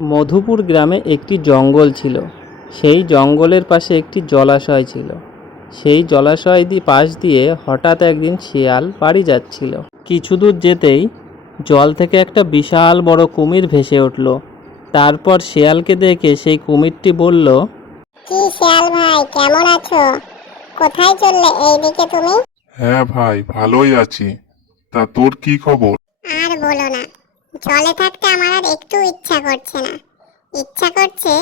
মধুপুর গ্রামে একটি জঙ্গল ছিল। সেই জঙ্গলের পাশে একটি জলাশয় ছিল। সেই জলাশয় পাশ দিয়ে হঠাৎ একদিন শিয়াল বাড়ি যাচ্ছিল। কিছু দূর যেতেই জল থেকে একটা বিশাল বড় কুমির ভেসে উঠল। তারপর শিয়ালকে দেখে সেই কুমিরটি বলল, কি শিয়াল ভাই, কেমন আছো? কোথায় চললে এইদিকে তুমি? হ্যাঁ ভাই, ভালোই আছি। তা তোর কি খবর? আর বলো না, জলে থাকতে আমার আর একটু ইচ্ছা করছে না। ইচ্ছা করছে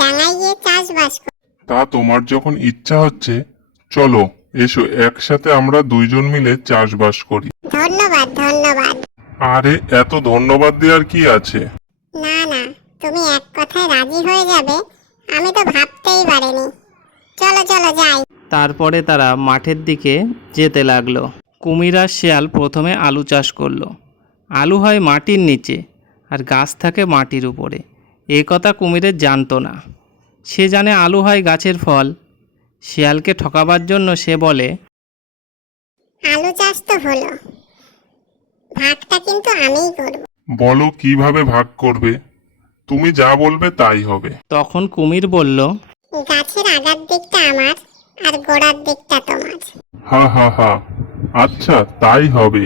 ডাঙায় গিয়ে চাষবাস করতে। তা তোমার যখন ইচ্ছা হচ্ছে, চলো এসো একসাথে আমরা দুইজন মিলে চাষবাস করি। ধন্যবাদ ধন্যবাদ। আরে এত ধন্যবাদ দেওয়ার কি আছে? না না, তুমি এক কথায় রাজি হয়ে যাবে আমি তো ভাবতেই পারিনি। চলো চলো যাই। তারপরে তারা মাঠের দিকে যেতে লাগলো। কুমির আর শিয়াল প্রথমে আলু চাষ করলো। আলু হয় মাটির নিচে আর গাছ থাকে মাটির উপরে। এ কথা কুমিরের জানতো না। সে জানে আলু হয় গাছের ফল। শিয়ালকে ঠকাবার জন্য সে বলে, আলু চাষ তো হলো, ভাগটা কিন্তু আমিই করব। বলো কিভাবে ভাগ করবে? তুমি যা বলবে তাই হবে। তখন কুমির বলল, গাছের আগার দিকটা আমার আর গোড়ার দিকটা তোমার। হা হা হা, আচ্ছা তাই হবে।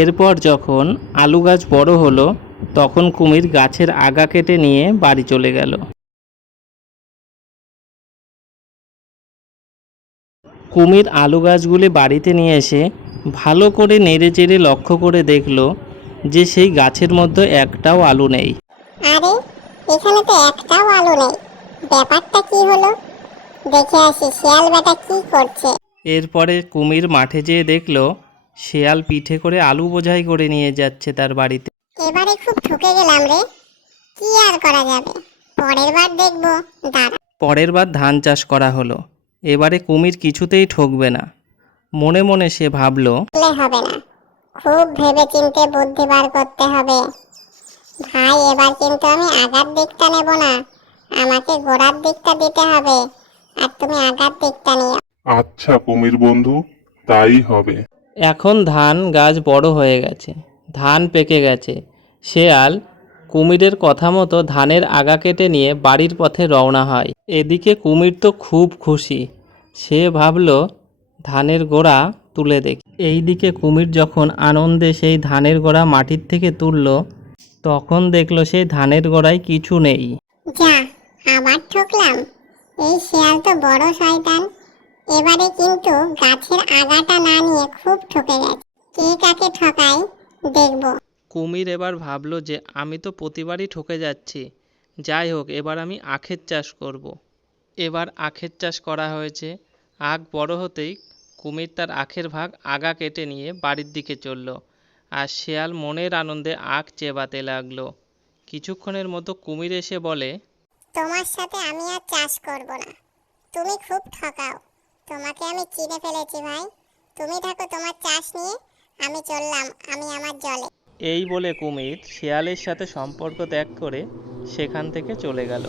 এরপর যখন আলু গাছ বড় হলো তখন কুমির গাছের আগা কেটে নিয়ে বাড়ি চলে গেল। কুমির আলু গাছগুলি বাড়িতে নিয়ে এসে ভালো করে নেড়ে চেড়ে লক্ষ্য করে দেখলো যে সেই গাছের মধ্যে একটাও আলু নেই। আরে, এখানে তো একটাও আলু নেই, ব্যাপারটা কি হলো? দেখে আসি শিয়াল বেটা কি করছে। এরপরে কুমির মাঠে যেয়ে দেখলো শেয়াল পিঠে করে আলু বোঝাই করে নিয়ে যাচ্ছে তার বাড়িতে। এবারে খুব ঠকে গেলাম রে, কি আর করা যাবে, পরের বার দেখবো, দাঁড়া। পরের বার ধান চাষ করা হলো। এবারে কুমির কিছুতেই ঠকবে না। মনে মনে সে ভাবলো, হবে না, খুব ভেবে চিন্তে বুদ্ধি বার করতে হবে। ভাই, এবার কিন্তু আমি আগার দিকটা নেব না, আমাকে গোড়ার দিকটা দিতে হবে, আর তুমি আগার দিকটা নিও। আচ্ছা কুমির বন্ধু, তাই হবে। এখন ধান গাছ বড় হয়ে গেছে, ধান পেকে গেছে। শেয়াল কুমিরের কথা মতো ধানের আগা কেটে নিয়ে বাড়ির পথে রওনা হয়। এদিকে কুমির তো খুব খুশি। সে ভাবলো ধানের গোড়া তুলে দেখি। এইদিকে কুমির যখন আনন্দে সেই ধানের গোড়া মাটির থেকে তুলল তখন দেখলো সেই ধানের গোড়ায় কিছু নেই। যা, আবার ঠকলাম, এই শিয়াল তো বড় শয়তান। এবারে কিন্তু গাছের আগাটা না নিয়ে খুব ঠকে গেছে। কে কাকে ঠকায় দেখবো। কুমির এবার ভাবলো যে আমি তো প্রতিবারই ঠকে যাচ্ছি, যাই হোক এবার আমি আখের চাষ করব। এবার আখের চাষ করা হয়েছে। আখ বড় হতেই কুমির তার আখের ভাগ আগা কেটে নিয়ে বাড়ির দিকে চলল। আর শেয়াল মনের আনন্দে আখ চেবাতে লাগলো। কিছুক্ষণের মতো কুমির এসে বলে, তোমার সাথে আমি আর চাষ করব না, তুমি খুব ঠকাও, তোমাকে আমি চিনে ফেলেছি ভাই। তুমি থাকো তোমার চাষ নিয়ে, আমি চললাম, আমি আমার জলে। এই বলে কুমির শেয়ালের সাথে সম্পর্ক ত্যাগ করে সেখান থেকে চলে গেল।